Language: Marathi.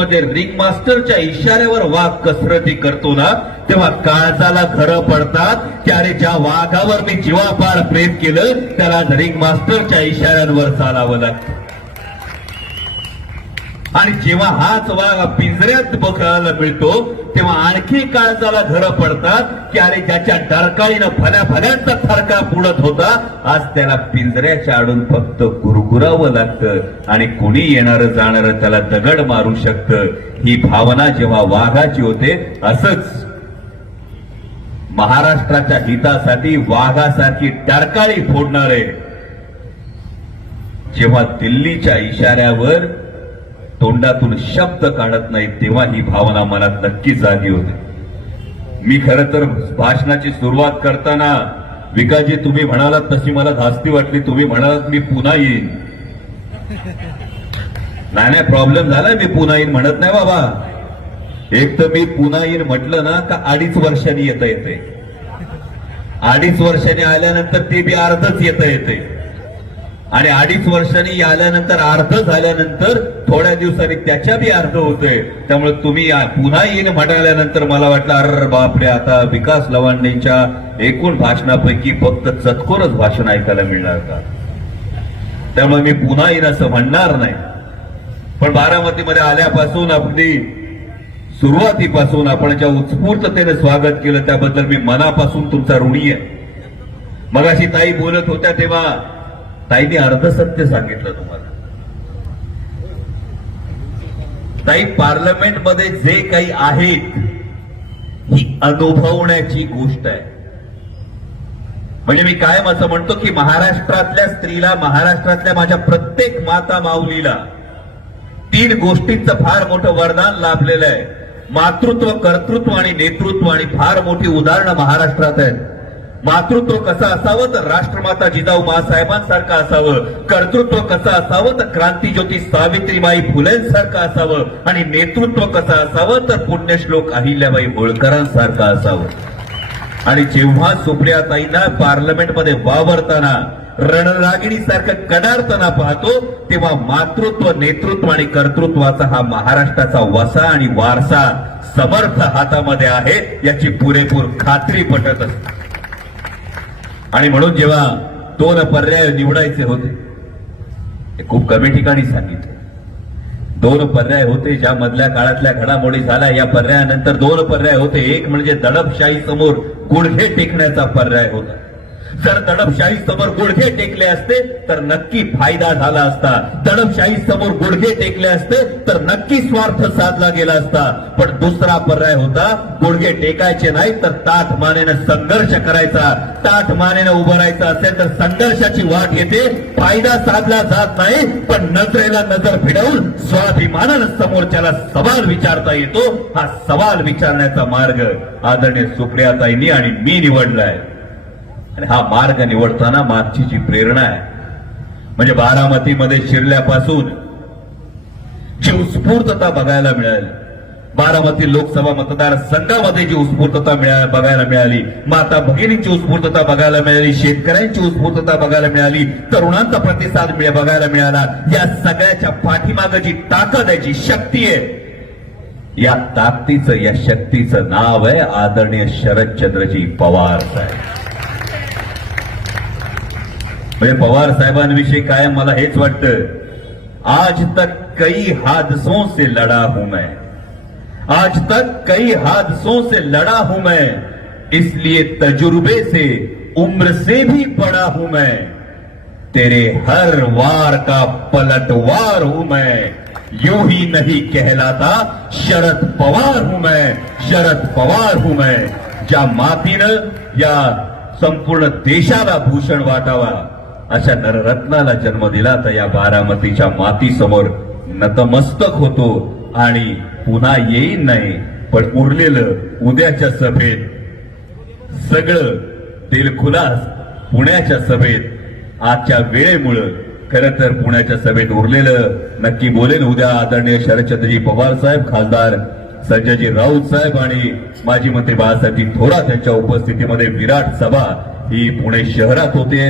मध्ये रिंग मास्टरच्या इशाऱ्यावर वाघ कसरती करतो ना तेव्हा काळजाला खरं पडतात त्याने ज्या वाघावर मी जीवापाड प्रेम केलं त्याला रिंग मास्टरच्या इशाऱ्यांवर चालावं लागतं. आणि जेव्हा हाच वाघ पिंजऱ्यात बघायला मिळतो तेव्हा आणखी काळजाला घर पडतात की अरे ज्याच्या डरकाळीनं भल्या भल्यांचा थरका बुडत होता आज त्याला पिंजऱ्याच्या आडून फक्त गुरगुरावं लागतं आणि कुणी येणार जाणार त्याला दगड मारू शकतं. ही भावना जेव्हा वाघाची होते असंच महाराष्ट्राच्या हितासाठी वाघासारखी डरकाळी फोडणारे. जेव्हा दिल्लीच्या इशाऱ्यावर तोंडातून शब्द काढत नाही तेव्हा ही भावना मनात नक्की जागी होती. मी खर तर भाषणाची सुरुवात करताना विकाजी तुम्ही म्हणालात तशी मला धास्ती वाटली तुम्ही म्हणालात मी पुन्हा येईन. नाही नाही प्रॉब्लेम झालाय मी पुन्हा येईन म्हणत नाही बाबा. एक तर मी पुन्हा येईन म्हटलं ना का अडीच वर्षांनी येता येते. अडीच वर्षांनी आल्यानंतर ते बी अर्धच येता येते. आणि अडीच वर्षांनी आल्यानंतर अर्ध झाल्यानंतर थोड्या दिवसांनी त्याच्या बी अर्ध होतोय. त्यामुळे तुम्ही पुन्हा येईन म्हणाल्यानंतर मला वाटलं अर बापरे आता विकास लवांडेंच्या एकूण भाषणापैकी फक्त चतकोरच भाषण ऐकायला मिळणार का? त्यामुळे मी पुन्हा येईन असं म्हणणार नाही. पण बारामतीमध्ये आल्यापासून अगदी सुरुवातीपासून आपण ज्या उत्स्फूर्ततेने स्वागत केलं त्याबद्दल मी मनापासून तुमचा ऋणी आहे. मगाशी ताई बोलत होत्या तेव्हा ताईने अर्धसत्य सांगितलं तुम्हाला. ताई पार्लमेंटमध्ये जे काही आहेत ही अनुभवण्याची गोष्ट आहे. म्हणजे मी कायम असं म्हणतो की महाराष्ट्रातल्या स्त्रीला महाराष्ट्रातल्या माझ्या प्रत्येक माता माऊलीला तीन गोष्टींचं फार मोठं वरदान लाभलेलं आहे. मातृत्व कर्तृत्व आणि नेतृत्व आणि फार मोठी उदाहरणं महाराष्ट्रात आहेत. मातृत्व कसं असावं तर राष्ट्रमाता जिजाऊ मासाहेबांसारखं असावं. कर्तृत्व कसं असावं तर क्रांतीज्योती सावित्रीबाई फुलेंसारखं असावं. आणि नेतृत्व कसं असावं तर पुण्यश्लोक अहिल्याबाई होळकरांसारखं असावं. आणि जेव्हा सुप्रियाताईंना पार्लमेंटमध्ये वावरताना रणरागिणी सारखं कडारताना पाहतो तेव्हा मातृत्व नेतृत्व आणि कर्तृत्वाचा हा महाराष्ट्राचा वसा आणि वारसा समर्थ हातामध्ये आहे याची पुरेपूर खात्री पटत असते. आणि म्हणून जेव्हा दोन पर्याय निवडायचे होते हे खूप कमी ठिकाणी सांगितले. दोन पर्याय होते ज्या मधल्या काळातल्या घडामोडी झाल्या या पर्यायानंतर दोन पर्याय होते. एक म्हणजे दडपशाही समोर गुडघे टेकण्याचा पर्याय होता. जर दडपशाही समोर गुडघे टेकले असते तर नक्की फायदा झाला असता. दडपशाही समोर गुडघे टेकले असते तर नक्की स्वार्थ साधला गेला असता. पण दुसरा पर्याय होता गुडघे टेकायचे नाही तर ताठ मानेनं संघर्ष करायचा. ताठ मानेनं उभं राहायचं असेल तर संघर्षाची वाट येते. फायदा साधला जात नाही पण नजरेला नजर भिडवून स्वाभिमानानं समोरच्याला सवाल विचारता येतो. हा सवाल विचारण्याचा मार्ग आदरणीय सुप्रियाताईंनी आणि मी निवडलाय. आणि हा मार्ग निवडताना मागची जी प्रेरणा आहे. म्हणजे बारामतीमध्ये शिरल्यापासून जी उत्स्फूर्तता बघायला मिळाली बारामती लोकसभा मतदारसंघामध्ये जी उत्स्फूर्तता बघायला मिळाली माता भगिनींची उत्स्फूर्तता बघायला मिळाली शेतकऱ्यांची उत्स्फूर्तता बघायला मिळाली तरुणांचा प्रतिसाद बघायला मिळाला या सगळ्याच्या पाठीमाग जी ताकद आहे जी शक्ती आहे या ताकदीचं या शक्तीचं नाव आहे आदरणीय शरदचंद्रजी पवार साहेब. म्हणजे पवार साहेबांविषयी काय मला हेच वाटतं, आज तक कई हादसों से लड़ा हूँ मैं. आज तक कई हादसों से लड़ा हूँ मैं. इसलिए तजुर्बे से, उम्र से भी बड़ा हूँ मैं. तेरे हर वार का पलटवार हूँ मैं. यूँ ही नहीं कहलाता, शरद पवार हूँ मैं. शरद पवार हूँ मैं. ज्या मातीनं या संपूर्ण देशाला भूषण वाटावा. अशा नररत्नाला जन्म दिला तर या बारामतीच्या मातीसमोर नतमस्तक होतो आणि पुन्हा येईन नाही. पण उरलेलं उद्याच्या सभेत सगळं दिलखुलास पुण्याच्या सभेत आजच्या वेळेमुळं खरं तर पुण्याच्या सभेत उरलेलं नक्की बोलेल उद्या आदरणीय शरदचंद्रजी पवार साहेब खासदार संजयजी राऊत साहेब आणि माजी मंत्री बाळासाहेब थोरात यांच्या उपस्थितीमध्ये विराट सभा ही पुणे शहरात होते.